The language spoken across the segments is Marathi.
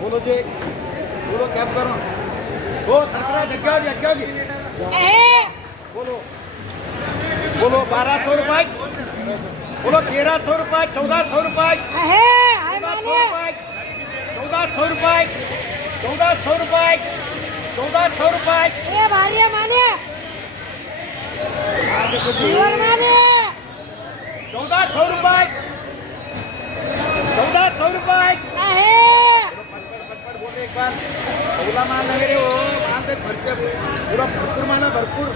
बोलो जी बोलो कैब करो हो सरकार जग्गा बोलो बोलो 1200 रुपए बोलो 1300 रुपए 1400 रुपए 1400 रुपए 1400 रुपए 1400 रुपए ए भारी है माने 1400 रुपए 1400 रुपए बोले एक बार बोला मान वगैरे हो मान ते भरते पूरा भरपूर माना भरपूर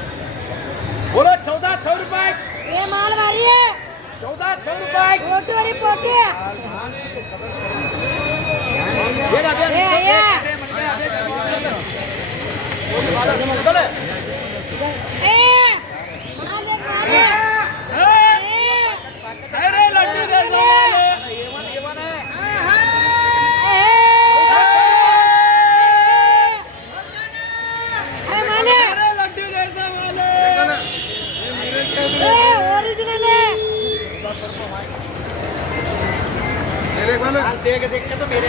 बोलो 1400 रुपए ये माल भारी है 1400 रुपए पोटी पोटी देख देख के तो मेरे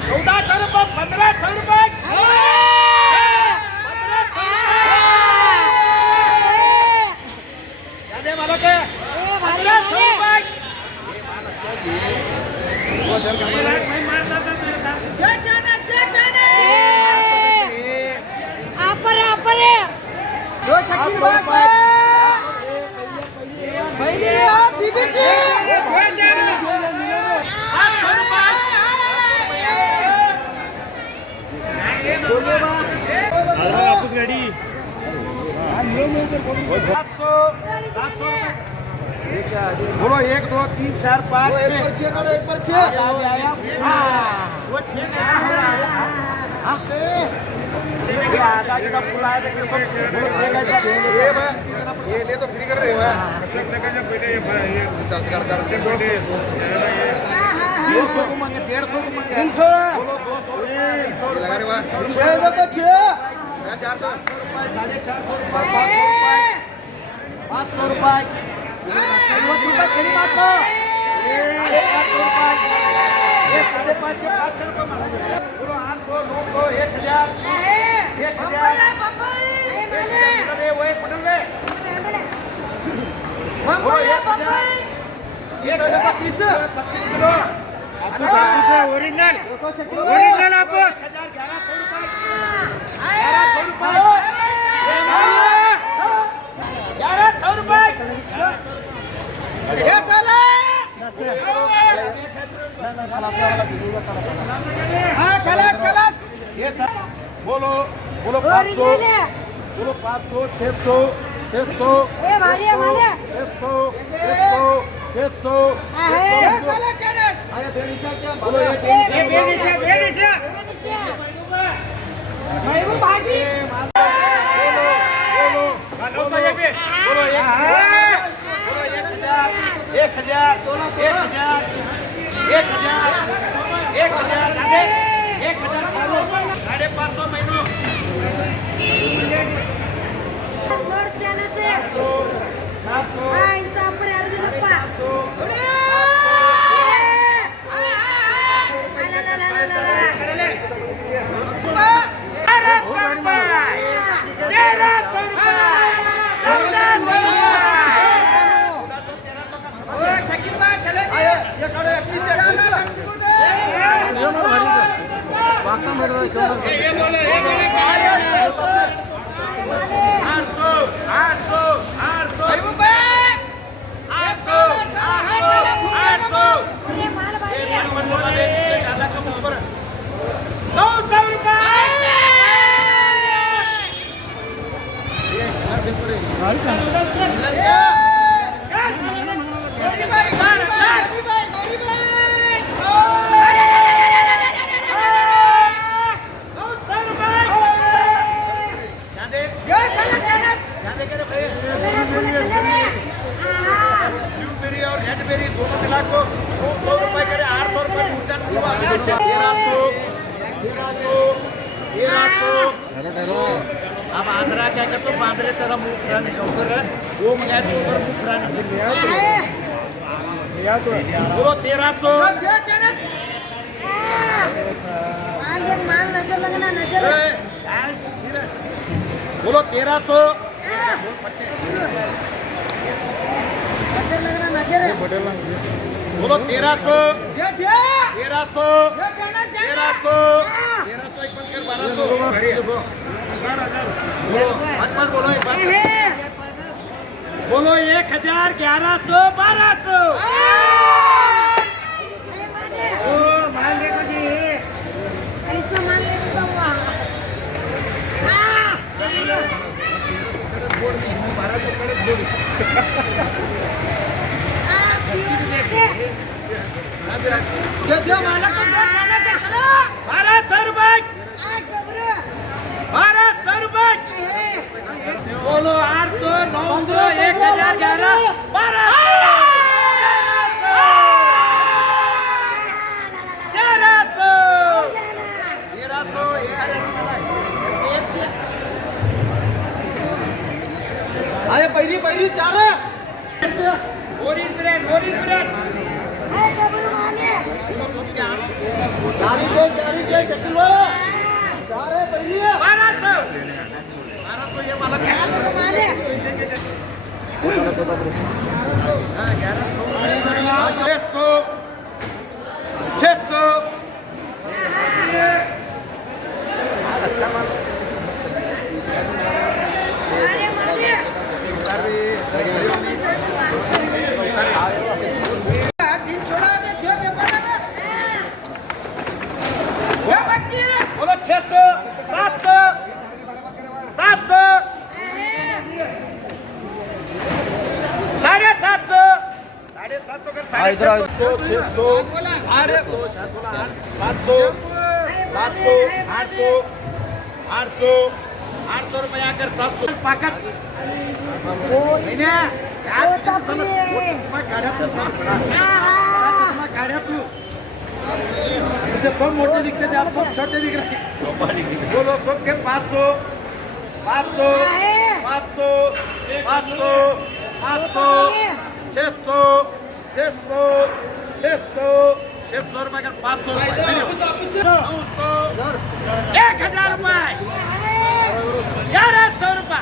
1400 रुपए 1500 रुपए दे वाला के 1500 रुपए ये माल अच्छा जी 2000 का अपर दो शकील भाई पहले आप बीबीसी वापस गाड़ी बोलो 1 2 3 4 5 6 एक पर 6 आधा का फूल आया था ये ले तो फ्री कर रहे हो 200 को मांगे 150 को मांगे 300 बोलो 200 लगा रहे हुआ 400 500 रुपए 50 रुपए खरी बात को 550 रुपए बोलो 800 900 1000 वो एक पटल में बोलो 1000 25 किलो ओरिजिनल ओरिजिनल आप 1100 रुपए 1100 रुपए 1100 रुपए ये साला हाँ खलास ये बोलो बोलो 500 बोलो 500 600 600 ए भारी है माने 600 साला चैनल बोलो महबूब भाजी बोलो 550 महीनों स्पोर्ट चैनल से हां इंत अपर यार लप्पा शकील भाई चले ये करो 800 800 800 800 1100 अब आंध्रा क्या करतो बांद्रे त्याला मुख राणे लवकर वो मग आहे लवकर मुख राणे बोलो 1300 मान नजर लगना नजर बोलो 1300 नजर लगना नजर बोलो 1300 1300 एक बंद कर 1200 बोलो एक बात बोलो 1100 1200 ओ मान देखो जी ऐसा मान ले दूंगा बोलो 800 900 1011 अरे पहिली चार ओरिजिन ब्रँड चारीचे शकील वाला चार आहे पहिली 1200 ये मला काय अच्छा माल बोलो 600 700 700 750 कर 600 अरे 800 रुपया कर 700 पाकट सब मोटे दिखते थे आप सब छोटे दिख रहे बोलो सबके 500 500 500 500 500 600 600 600 600 रुपये कर 500 रुपये 1000 रुपये 1100 रुपये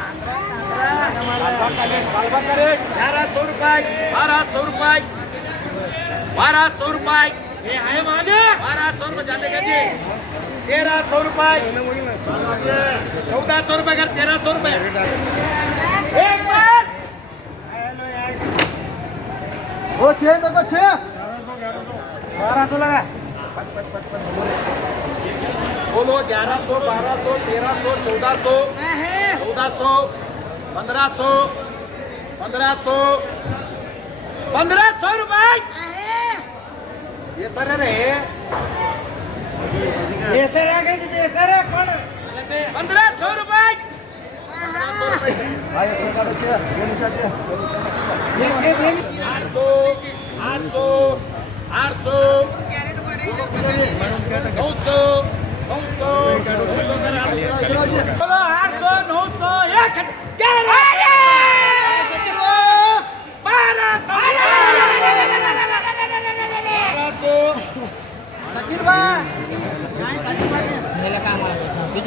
1100 रुपये 1200 रुपये 1200 रुपये 1200 रुपये जाते का जी 1300 रुपये 1400 रुपये कर 1300 रुपये एक बार हो छे देखो छे 1200 लगा बोलो 1100 1200 1300 1400 1400 1500 1500 1500 रुपये ये सर रे बेसर आहे का जी बेसर आहे पण 1500 रुपये 1200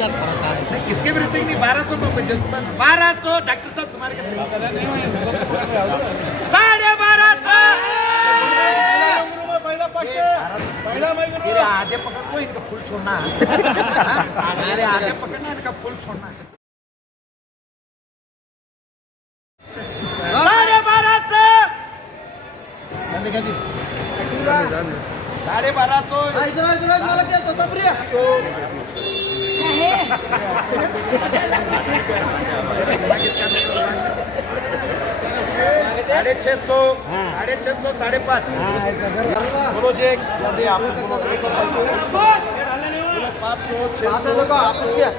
किसके भी रेटिंग नहीं 1200 1200 डॉक्टर साहब तुम्हारे के 1250 तेरे आधे पकड़ को इनका फुल छोड़ना मेरे आधे पकड़ना इनका फुल छोड़ना 1250 देखा जी 1250 इधर मला क्या तो तबरिया साढ़े 600 550 बोलो जी आपस क्या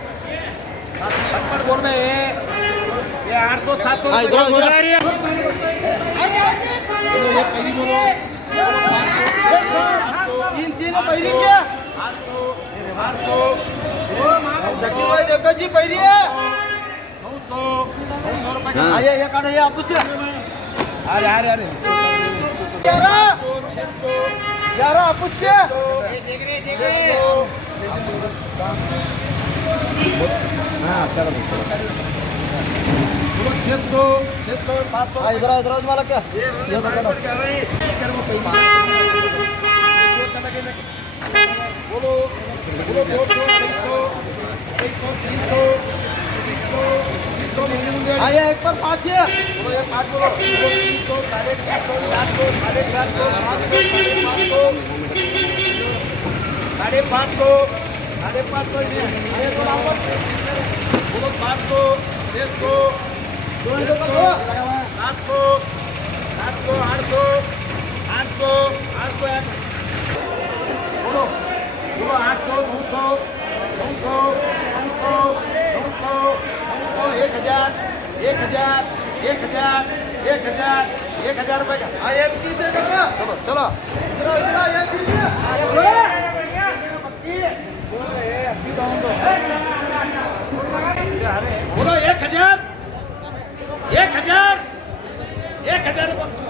बोल में ये 800 700 तीन पहिली क्या 800 शकील भाई जी पहिरी आहे 900 रुपये आये हे काढा हे आपूस अरे अरे अरे 11 आपूस के हाँ चलो 600 500 इधर मला क्या ये तो करो बोलो बोलो 200 आये एक पर 5 है बोलो ये 5 बोलो 300 750 550 बोलो 500 600 700 800 बोलो बोलो 800 एक हजार रुपये का आये 30 है का चलो चलो इधर आये 30 है बोलो 1000 1000